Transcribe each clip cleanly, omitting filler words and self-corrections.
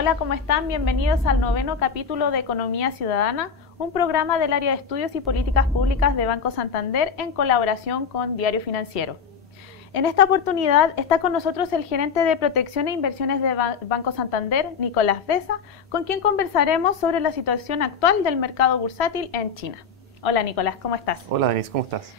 Hola, ¿cómo están? Bienvenidos al 9º capítulo de Economía Ciudadana, un programa del área de estudios y políticas públicas de Banco Santander en colaboración con Diario Financiero. En esta oportunidad está con nosotros el gerente de protección e inversiones de Banco Santander, Nicolás Besa, con quien conversaremos sobre la situación actual del mercado bursátil en China. Hola Nicolás, ¿cómo estás? Hola Denise, ¿cómo estás?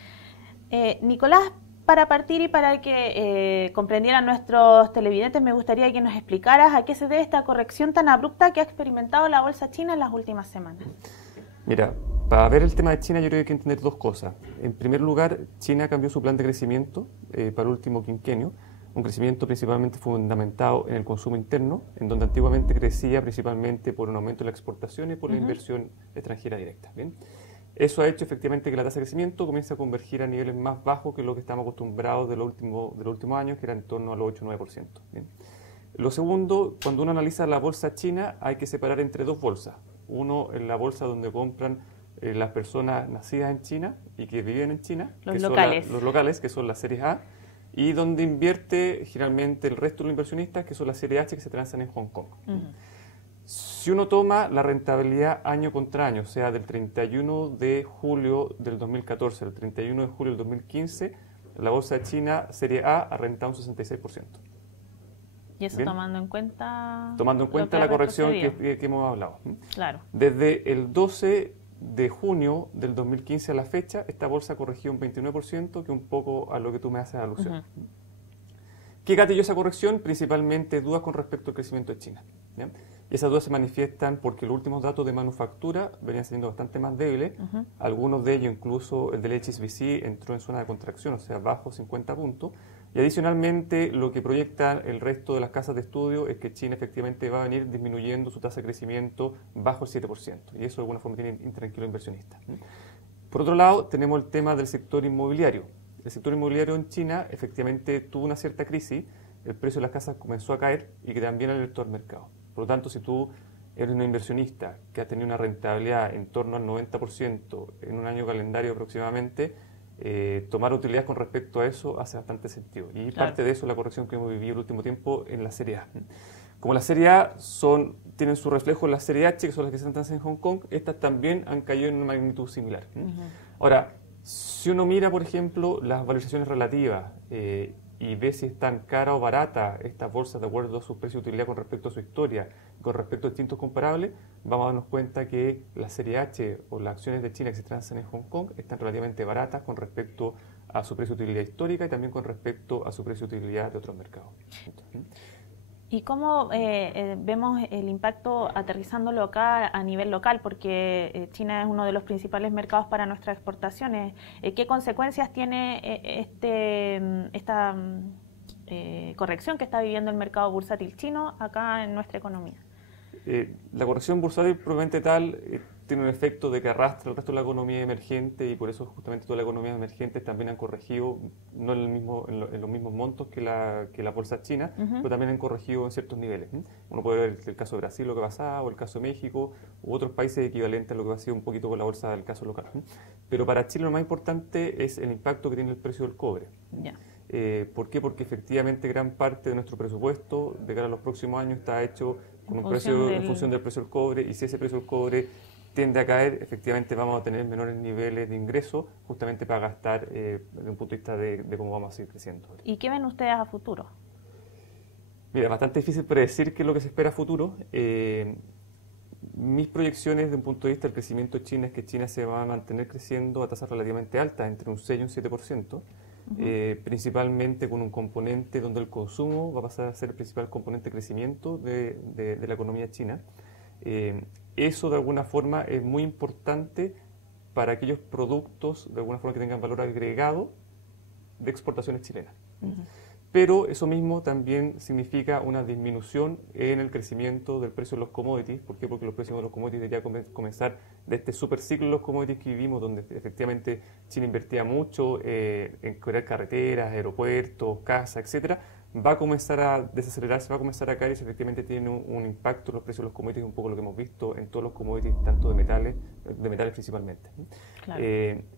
Nicolás, para partir y para que comprendieran nuestros televidentes, me gustaría que nos explicaras a qué se debe esta corrección tan abrupta que ha experimentado la bolsa china en las últimas semanas. Mira, para ver el tema de China yo creo que hay que entender dos cosas. En primer lugar, China cambió su plan de crecimiento para el último quinquenio, un crecimiento principalmente fundamentado en el consumo interno, en donde antiguamente crecía principalmente por un aumento de la exportación y por la inversión extranjera directa. ¿Bien? Eso ha hecho efectivamente que la tasa de crecimiento comience a convergir a niveles más bajos que lo que estamos acostumbrados de los últimos años, que era en torno al 8-9%. ¿Bien? Lo segundo, cuando uno analiza la bolsa china, hay que separar entre dos bolsas. Uno es la bolsa donde compran las personas nacidas en China y que viven en China, los locales, que son las series A, y donde invierte generalmente el resto de los inversionistas, que son las series H, que se transan en Hong Kong. Si uno toma la rentabilidad año contra año, o sea, del 31 de julio del 2014 al 31 de julio del 2015, la bolsa de China serie A ha rentado un 66%. ¿Y eso ¿Bien? tomando en cuenta? Tomando en cuenta la corrección que hemos hablado. Claro. Desde el 12 de junio del 2015 a la fecha, esta bolsa corrigió un 29%, que un poco a lo que tú me haces alusión. ¿Qué gatilló esa corrección? Principalmente dudas con respecto al crecimiento de China. ¿Bien? Y esas dudas se manifiestan porque los últimos datos de manufactura venían siendo bastante más débiles. Algunos de ellos, incluso el del HSBC, entró en zona de contracción, o sea, bajo 50 puntos. Y adicionalmente, lo que proyecta el resto de las casas de estudio es que China efectivamente va a venir disminuyendo su tasa de crecimiento bajo el 7%. Y eso de alguna forma tiene intranquilo al inversionista. Por otro lado, tenemos el tema del sector inmobiliario. El sector inmobiliario en China efectivamente tuvo una cierta crisis, el precio de las casas comenzó a caer y que también alertó al mercado. Por lo tanto, si tú eres un inversionista que ha tenido una rentabilidad en torno al 90% en un año calendario aproximadamente, tomar utilidad con respecto a eso hace bastante sentido. Y parte de eso es la corrección que hemos vivido el último tiempo en la Serie A. Como la Serie A tienen su reflejo en la Serie H, que son las que se están en Hong Kong, estas también han caído en una magnitud similar. Ahora, si uno mira, por ejemplo, las valorizaciones relativas y ve si están cara o barata estas bolsas de acuerdo a su precio de utilidad con respecto a su historia, con respecto a distintos comparables, vamos a darnos cuenta que la Serie H o las acciones de China que se transan en Hong Kong están relativamente baratas con respecto a su precio de utilidad histórica y también con respecto a su precio de utilidad de otros mercados. ¿Y cómo vemos el impacto aterrizándolo acá a nivel local? Porque China es uno de los principales mercados para nuestras exportaciones. ¿Qué consecuencias tiene esta corrección que está viviendo el mercado bursátil chino acá en nuestra economía? La corrección bursátil probablemente tal tiene un efecto de que arrastra el resto de la economía emergente y por eso justamente todas las economías emergentes también han corregido, no en los mismos montos que la bolsa china, pero también han corregido en ciertos niveles. Uno puede ver el caso de Brasil, lo que pasaba, o el caso de México, u otros países equivalentes a lo que ha sido un poquito con la bolsa del caso local. Pero para Chile lo más importante es el impacto que tiene el precio del cobre. ¿Por qué? Porque efectivamente gran parte de nuestro presupuesto de cara a los próximos años está hecho con un precio en función del precio del cobre, y si ese precio del cobre tiende a caer, efectivamente vamos a tener menores niveles de ingresos justamente para gastar desde un punto de vista de cómo vamos a seguir creciendo. ¿Y qué ven ustedes a futuro? Mira, es bastante difícil predecir qué es lo que se espera a futuro. Mis proyecciones desde un punto de vista del crecimiento de China es que China se va a mantener creciendo a tasas relativamente altas, entre un 6 y un 7%. Principalmente con un componente donde el consumo va a pasar a ser el principal componente de crecimiento de la economía china. Eso de alguna forma es muy importante para aquellos productos de alguna forma que tengan valor agregado de exportaciones chilenas. Pero eso mismo también significa una disminución en el crecimiento del precio de los commodities. ¿Por qué? Porque los precios de los commodities deberían comenzar de este super ciclo de los commodities que vivimos, donde efectivamente China invertía mucho en crear carreteras, aeropuertos, casas, etcétera. Va a comenzar a desacelerarse, va a comenzar a caer y eso efectivamente tiene un impacto en los precios de los commodities, un poco lo que hemos visto en todos los commodities, tanto de metales principalmente. Claro.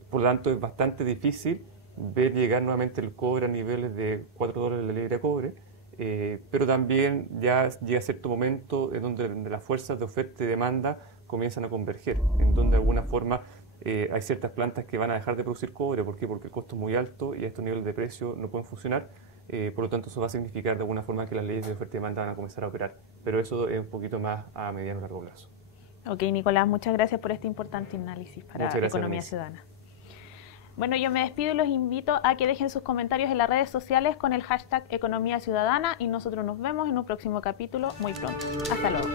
Por lo tanto, es bastante difícil ver llegar nuevamente el cobre a niveles de $4 la libra de cobre, pero también ya llega cierto momento en donde las fuerzas de oferta y demanda comienzan a converger, en donde de alguna forma hay ciertas plantas que van a dejar de producir cobre. ¿Por qué? Porque el costo es muy alto y a estos niveles de precio no pueden funcionar. Por lo tanto, eso va a significar de alguna forma que las leyes de oferta y demanda van a comenzar a operar. Pero eso es un poquito más a mediano y largo plazo. Ok, Nicolás, muchas gracias por este importante análisis para Economía Ciudadana. Bueno, yo me despido y los invito a que dejen sus comentarios en las redes sociales con el hashtag Economía Ciudadana y nosotros nos vemos en un próximo capítulo muy pronto. Hasta luego.